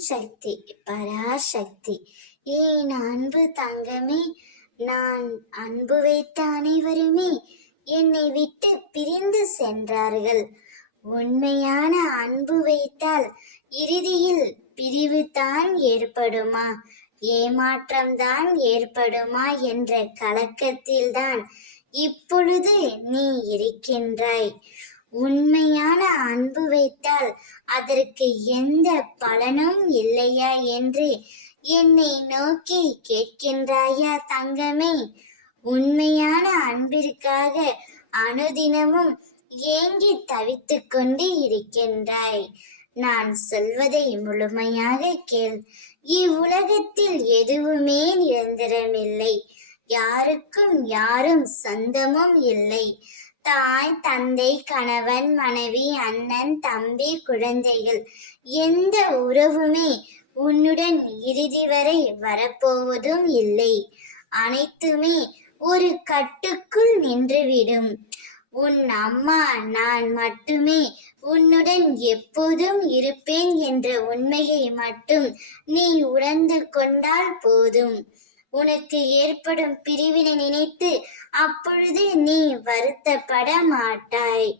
சக்தி பராசக்தி. ஏன் அன்பு தங்கமே, நான் அன்பு வைத்த அனைவருமே என்னை விட்டு பிரிந்து சென்றார்கள். உண்மையான அன்பு வைத்தால் இறுதியில் பிரிவு தான் ஏற்படுமா, ஏமாற்றம்தான் ஏற்படுமா என்ற கலக்கத்தில்தான் இப்பொழுது நீ இருக்கின்றாய். உண்மையான அன்பு வைத்தால் அதற்கு எந்த பலனும் இல்லையா என்று என்னை நோக்கி கேட்கின்றாயா தங்கமே? உண்மையான அன்பிற்காக அனுதினமும் ஏங்கி தவித்துக் கொண்டு இருக்கின்றாய். நான் சொல்வதை முழுமையாக கேள். இவ்வுலகத்தில் எதுவுமே நிரந்தரமில்லை. யாருக்கும் யாரும் சொந்தமும் இல்லை. தாய், தந்தை, கணவன், மனைவி, அண்ணன், தம்பி, குழந்தைகள், எந்த உறவுமே உன்னுடன் இறுதி வரை வரப்போவதும் இல்லை. அனைத்துமே ஒரு கட்டுக்குள் நின்றுவிடும். உன் அம்மா நான் மட்டுமே உன்னுடன் எப்போதும் இருப்பேன் என்ற உண்மையை மட்டும் நீ உணர்ந்து கொண்டால் போதும். உனக்கு ஏற்படும் பிரிவினை நினைத்து அப்பொழுது நீ வருத்தப்பட மாட்டாய்.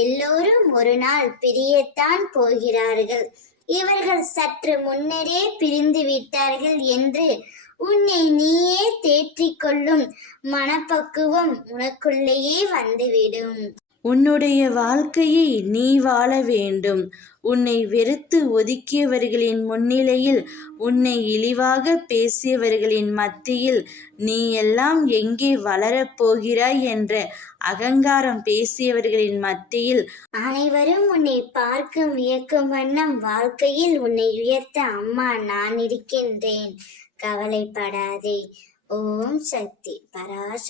எல்லோரும் ஒரு நாள் பிரியத்தான் போகிறார்கள். இவர்கள் சற்று முன்னரே பிரிந்து விட்டார்கள் என்று உன்னை நீயே தேற்றிக் கொள்ளும் மனப்பக்குவம் உனக்குள்ளேயே வந்துவிடும். உன்னுடைய வாழ்க்கையை நீ வாழ வேண்டும். உன்னை வெறுத்து ஒதுக்கியவர்களின் முன்னிலையில், உன்னை இழிவாக பேசியவர்களின் மத்தியில் நீ எல்லாம் எங்கே வளரப் போகிறாய் என்ற அகங்காரம் பேசியவர்களின் மத்தியில் அனைவரும் உன்னை பார்க்கும் வியக்கும் வண்ணம் வாழ்க்கையில் உன்னை உயர்த்த அம்மா நான் இருக்கின்றேன். கவலைப்படாதே. ஓம் சக்தி பராசக்தி.